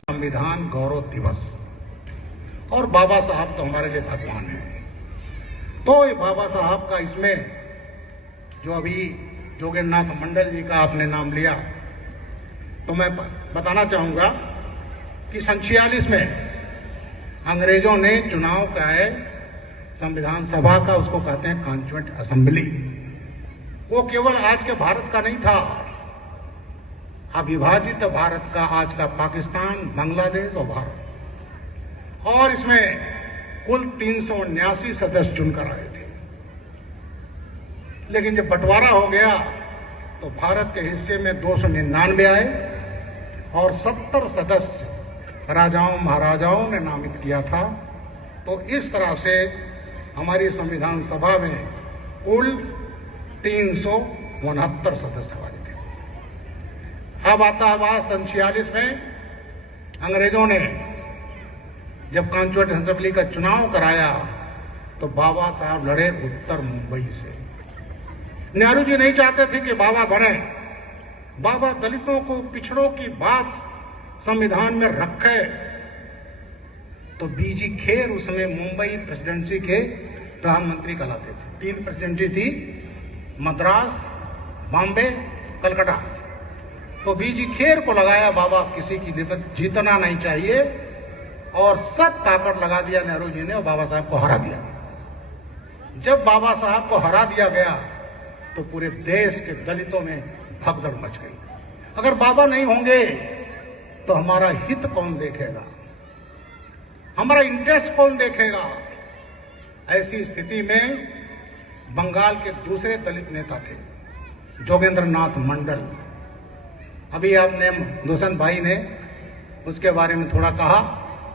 संविधान गौरव दिवस और बाबा साहब तो हमारे लिए भगवान हैं। तो ये बाबा साहब का इसमें जो अभी जोगेंद्रनाथ मंडल जी का आपने नाम लिया, तो मैं बताना चाहूंगा कि 1946 में अंग्रेजों ने चुनाव कराए संविधान सभा का, उसको कहते हैं कॉन्स्टिट्यूएंट असेंबली। वो केवल आज के भारत का नहीं था, अविभाजित भारत का, आज का पाकिस्तान, बांग्लादेश और भारत। और इसमें कुल 379 सदस्य चुनकर आए थे। लेकिन जब बंटवारा हो गया तो भारत के हिस्से में 299 आए और 70 सदस्य राजाओं महाराजाओं ने नामित किया था। तो इस तरह से हमारी संविधान सभा में कुल 369 सदस्य वाले थे। अब आता है बात 1946 में अंग्रेजों ने जब कॉन्स्टिट्यूएंट असेंबली का चुनाव कराया तो बाबा साहब लड़े उत्तर मुंबई से। नेहरू जी नहीं चाहते थे कि बाबा बने। बाबा दलितों को, पिछड़ों की बात संविधान में रखे। तो बीजी खेर उसमें मुंबई प्रेसिडेंसी के प्रधानमंत्री कहलाते थे। 3 प्रेसिडेंसी थी, मद्रास, बॉम्बे, कलकत्ता। तो बीजी खेर को लगाया बाबा किसी की जीतना नहीं चाहिए, और सब ताकत लगा दिया नेहरू जी ने और बाबा साहब को हरा दिया। जब बाबा साहब को हरा दिया गया तो पूरे देश के दलितों में भगदड़ मच गई। अगर बाबा नहीं होंगे तो हमारा हित कौन देखेगा, हमारा इंटरेस्ट कौन देखेगा। ऐसी स्थिति में बंगाल के दूसरे दलित नेता थे जोगेंद्रनाथ मंडल। अभी आपने दुष्यंत भाई ने उसके बारे में थोड़ा कहा।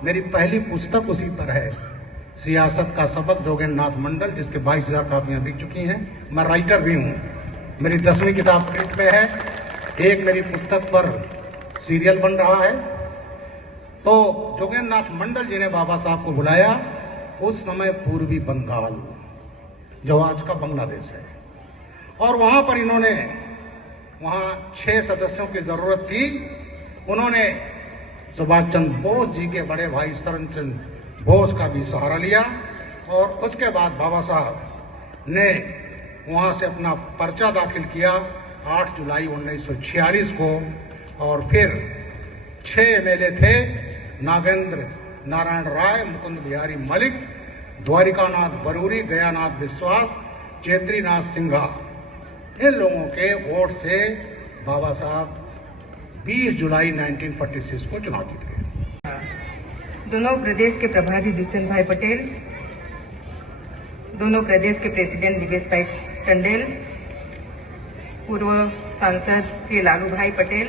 मेरी पहली पुस्तक उसी पर है, सियासत का सबक, जोगेंद्रनाथ मंडल, जिसके 22,000 कापियां बिक चुकी हैं। मैं राइटर भी हूं। मेरी 10वीं किताब प्रिंट में है, एक मेरी पुस्तक पर सीरियल बन रहा है। तो जोगेंद्रनाथ मंडल जी ने बाबा साहब को बुलाया। उस समय पूर्वी बंगाल, जो आज का बांग्लादेश है, और वहां पर इन्होंने, वहां 6 सदस्यों की जरूरत थी। उन्होंने सुभाष चंद्र बोस जी के बड़े भाई शरणचंद्र बोस का भी सहारा लिया, और उसके बाद बाबा साहब ने वहां से अपना पर्चा दाखिल किया 8 जुलाई 1946 को। और फिर 6 एमएलए थे, नागेंद्र नारायण राय, मुकुंद बिहारी मलिक, द्वारिकानाथ बरूरी, गयानाथ विश्वास, चेत्रीनाथ सिंघा। इन लोगों के वोट से बाबा साहब 20 जुलाई 1946 को चुनाव जीत गए। दोनों प्रदेश के प्रभारी दुष्यंत भाई पटेल, दोनों प्रदेश के प्रेसिडेंट दिवेश भाई टंडेल, पूर्व सांसद श्री लालू भाई पटेल,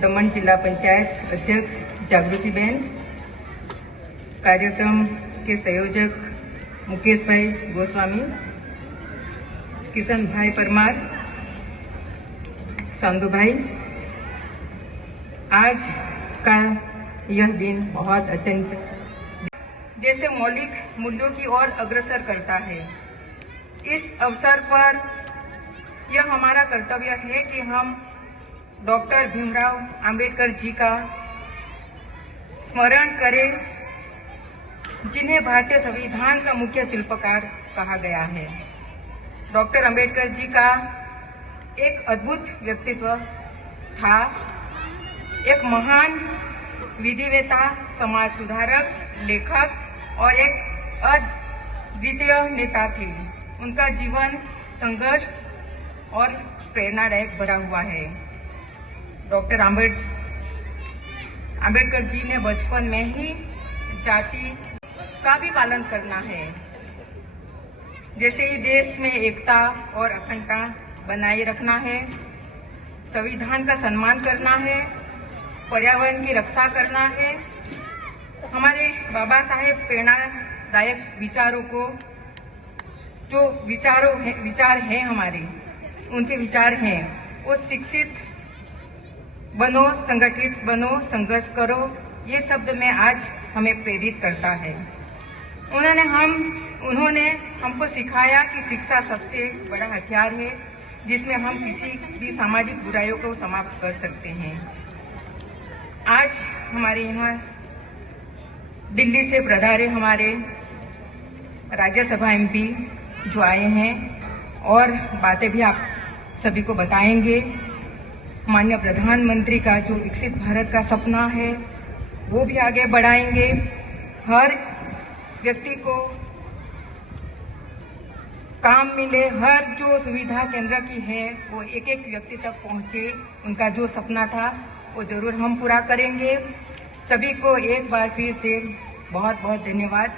दमन जिला पंचायत अध्यक्ष जागृति बेन, कार्यक्रम के संयोजक मुकेश भाई गोस्वामी, किशन भाई परमार, सांधु भाई। आज का यह दिन बहुत अत्यंत जैसे मौलिक मूल्यों की ओर अग्रसर करता है। इस अवसर पर यह हमारा कर्तव्य है कि हम डॉक्टर भीमराव अंबेडकर जी का स्मरण करें, जिन्हें भारतीय संविधान का मुख्य शिल्पकार कहा गया है। डॉक्टर अंबेडकर जी का एक अद्भुत व्यक्तित्व था, एक महान विधिवेता, समाज सुधारक, लेखक और एक अद्वितीय नेता थे। उनका जीवन संघर्ष और प्रेरणादायक भरा हुआ है। डॉक्टर अंबेडकर जी ने बचपन में ही जाति का भी पालन करना है, जैसे ही देश में एकता और अखंडता बनाए रखना है, संविधान का सम्मान करना है, पर्यावरण की रक्षा करना है। हमारे बाबा साहेब प्रेरणादायक विचारों को, जो विचार हैं हमारे, उनके विचार हैं, वो शिक्षित बनो, संगठित बनो, संघर्ष करो, ये शब्द में आज हमें प्रेरित करता है। उन्होंने हमको सिखाया कि शिक्षा सबसे बड़ा हथियार है। जिसमें हम किसी भी सामाजिक बुराइयों को समाप्त कर सकते हैं। आज हमारे यहाँ दिल्ली से पधारे हमारे राज्यसभा एमपी जो आए हैं और बातें भी आप सभी को बताएंगे। माननीय प्रधानमंत्री का जो विकसित भारत का सपना है वो भी आगे बढ़ाएंगे। हर व्यक्ति को काम मिले, हर जो सुविधा केंद्र की है वो एक एक व्यक्ति तक पहुंचे। उनका जो सपना था वो जरूर हम पूरा करेंगे। सभी को एक बार फिर से बहुत बहुत धन्यवाद।